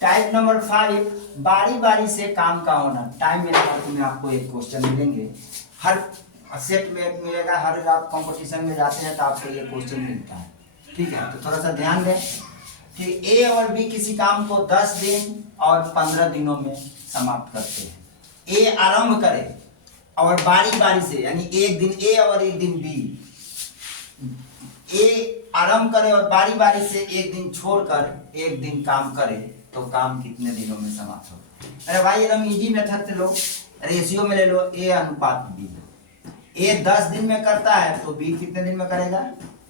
Type number 5, बारी बारी से काम का होना। टाइम मैनेजमेंट में आपको एक क्वेश्चन मिलेंगे, हर सेट में एक मिलेगा, हर आप कंपटीशन में जाते हैं तो आपको ये क्वेश्चन मिलता है। ठीक है, तो थोड़ा सा ध्यान दें कि ए और बी किसी काम को 10 दिन और 15 दिनों में समाप्त करते हैं। ए आरंभ करे और बारी बारी से, यानी एक दिन ए और एक दिन बी, ए आरंभ करे और बारी बारी से एक दिन छोड़कर एक दिन काम करे, तो काम कितने दिनों में समाप्त हो? अरे भाई एकदम इजी मेथड से लो, रेशियो में ले लो ए अनुपात बी। ए 10 दिन में करता है तो बी कितने दिन में करेगा?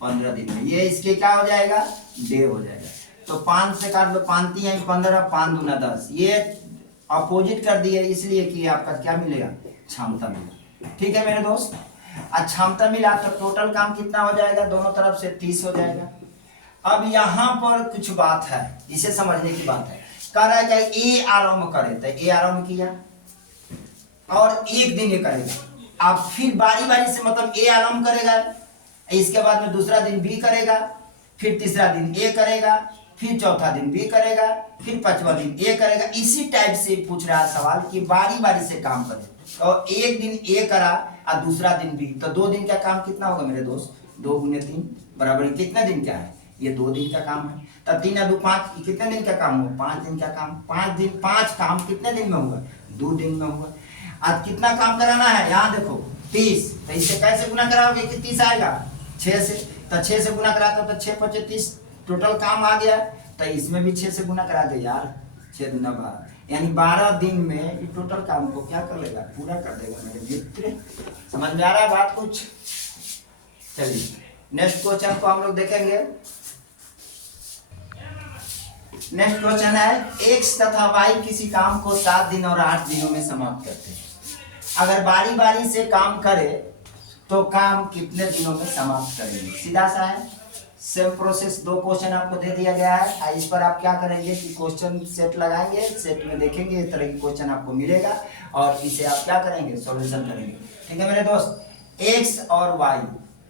15 दिन में। ये इसके क्या हो जाएगा? डे हो जाएगा। तो 5 से काट लो, 5 3 15, 5 दूना 10। ये अपोजिट कर दिए इसलिए कि आपका क्या मिलेगा? क्षमता मिला। ठीक है मेरे दोस्त, क्षमता मिला तो टोटल काम कितना हो जाएगा? दोनों तरफ से 30 हो जाएगा। अब यहाँ पर कुछ बात है, इसे समझने की बात है। कह रहा है कि ए आरंभ करे, तो ए आरंभ किया और एक दिन ये करेगा। अब फिर बारी बारी से, मतलब ए आरंभ करेगा, इसके बाद में दूसरा दिन बी करेगा, फिर तीसरा दिन ए करेगा, फिर चौथा दिन बी करेगा, फिर पांचवा दिन ए करेगा। इसी टाइप से पूछ रहा है सवाल कि बारी बारी से काम करे। और एक दिन ए करा और दूसरा दिन बी, तो 2 दिन का काम कितना होगा मेरे दोस्त? 2 गुने 3 बराबर कितने दिन का है? ये 2 दिन का काम है। तो 3 और 2 5, कितने दिन का काम हुआ? 5 दिन का काम। 5 दिन, 5 काम कितने दिन में होगा? 2 दिन में होगा। आज कितना काम कराना है? यहाँ देखो 30, तो इससे कैसे गुना कराओगे कि 30 आएगा? 6 से। तो 6 से गुना कराता तो 6 5 30 टोटल काम आ गया। तो इसमें भी 6 से गुना करा दे यार, 6 दूना 12, यानी 12 दिन में ये टोटल काम को क्या कर लेगा? पूरा कर देगा मेरे मित्र। समझ में आ रहा है बात कुछ? चलिए नेक्स्ट क्वेश्चन को हम लोग देखेंगे। नेक्स्ट क्वेश्चन है, एक्स तथा वाई किसी काम को 7 दिन और 8 दिनों में समाप्त करते हैं। अगर बारी बारी से काम करे तो काम कितने दिनों में समाप्त करेंगे? सीधा सा है, सेम प्रोसेस। 2 क्वेश्चन आपको दे दिया गया है। इस पर आप क्या करेंगे कि क्वेश्चन सेट लगाएंगे, सेट में देखेंगे, इस तरह की क्वेश्चन आपको मिलेगा और इसे आप क्या करेंगे? सॉल्यूशन करेंगे। ठीक है मेरे दोस्त, एक्स और वाई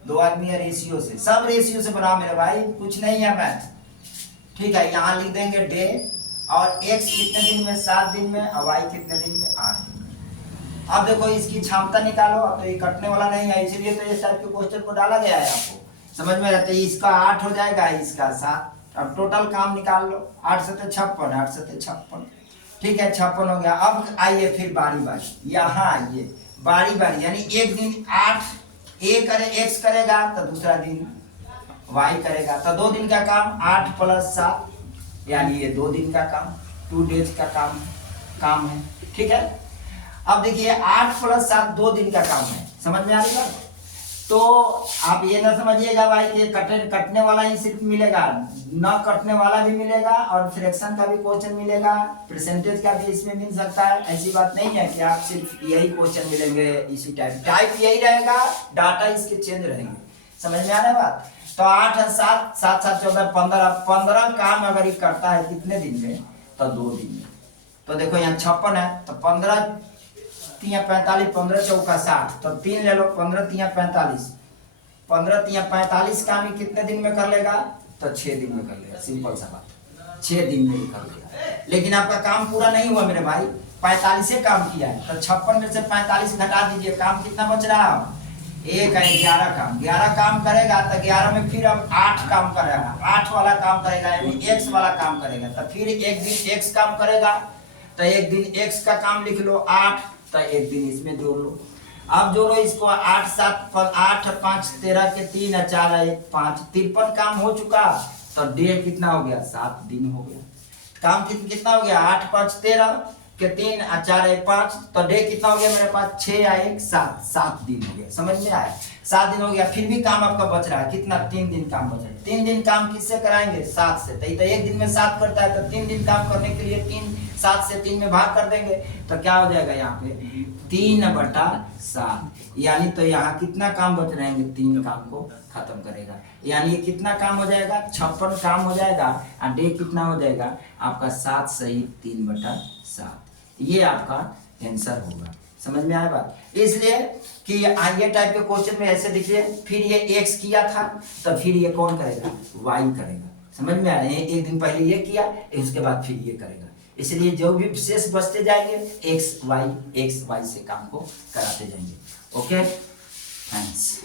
2 आदमी है, रेशियो से, सब रेशियो से बनाओ मेरे भाई, कुछ नहीं है मैथ। ठीक है, यहाँ लिख देंगे डे, और एक्स कितने दिन में? 7 दिन में, और वाई कितने दिन में? 8 दिन में। अब देखो इसकी क्षमता निकालो। अब तो ये कटने वाला नहीं है, इसलिए तो इस टाइप के क्वेश्चन को डाला गया है। आपको समझ में रहता है, इसका 8 हो जाएगा, इसका 7। अब टोटल काम निकाल लो, 8 से 56, 8 से 56। ठीक है, 56 हो गया। अब आइए फिर बारी बारी, यहाँ आइए बारी बारी, यानी एक दिन 8 ए करे, एक्स करेगा, तो दूसरा दिन वाई करेगा। तो 2 दिन का काम, 8 + 7, यानी ये 2 दिन का काम, 2 डेज का काम है। ठीक है, अब देखिए 8 + 7 2 दिन का काम है। समझ में आ रही बात? तो आप ये ना समझिएगा भाई कि कटने वाला ही सिर्फ मिलेगा, न कटने वाला भी मिलेगा, और फ्रैक्शन का भी क्वेश्चन मिलेगा, परसेंटेज का भी इसमें मिल सकता है। ऐसी बात नहीं है कि आप सिर्फ यही क्वेश्चन मिलेंगे इसी टाइप यही रहेगा, डाटा इसके चेंज रहेंगे। समझ में आ रहा है बात? तो 8 और 7, 7 7 14 15 काम अगर ये करता है कितने दिन में? तो 2 दिन में। तो देखो यहाँ 56 है, तो 15 3 45, 15 चौका 60, तो 3 ले लो, 15 3 45, 15 3 45 काम ही कितने दिन में कर लेगा? तो 6 दिन में कर लेगा। सिंपल सा बात, 6 दिन में ही कर लेगा। लेकिन आपका काम पूरा नहीं हुआ मेरे भाई, 45 से काम किया है, तो 56 में से 45 घटा दीजिए, काम कितना बच रहा है? 1 है 11 काम। 11 काम करेगा तो 11 में फिर अब 8 काम करेगा, 8 वाला काम करेगा, यानी एक्स वाला काम करेगा। तो फिर एक दिन एक्स काम करेगा, तो एक दिन एक्स का काम लिख लो 8, तो एक दिन इसमें जोड़ लो। अब जोड़ो इसको, 8 7 8 5 13 के 3 और 4 1 5, 53 काम हो चुका। तो डे कितना हो गया? 7 दिन हो गया। काम कितना हो गया? 8 5 13 के 3 और 4 1 5, तो डे कितना हो गया मेरे पास? 6 या 1 7, 7 दिन हो गया। समझ में आया? 7 दिन हो गया। फिर भी काम आपका बच रहा है कितना? 3 दिन काम बच रहा है। 3 दिन काम किससे कराएंगे? 7 से। तो एक दिन में 7 करता है, तो 3 दिन काम करने के लिए 7 से 3 में भाग कर देंगे, तो क्या हो जाएगा यहाँ पे? 3/7, यानी तो यहाँ कितना काम बच रहेंगे? 3 काम को खत्म करेगा, यानी ये कितना काम हो जाएगा? 56 काम हो जाएगा। और डे कितना हो जाएगा आपका? 7 सही 3/7। ये आपका आंसर होगा। समझ में आया बात? इसलिए कि ये टाइप के क्वेश्चन में ऐसे देखिए, फिर ये एक्स किया था, तो फिर ये कौन करेगा? वाई करेगा। समझ में आ रहे हैं? एक दिन पहले ये किया, उसके बाद फिर ये करेगा। इसलिए जो भी शेष बचते जाएंगे एक्स वाई से काम को कराते जाएंगे। Okay, thanks.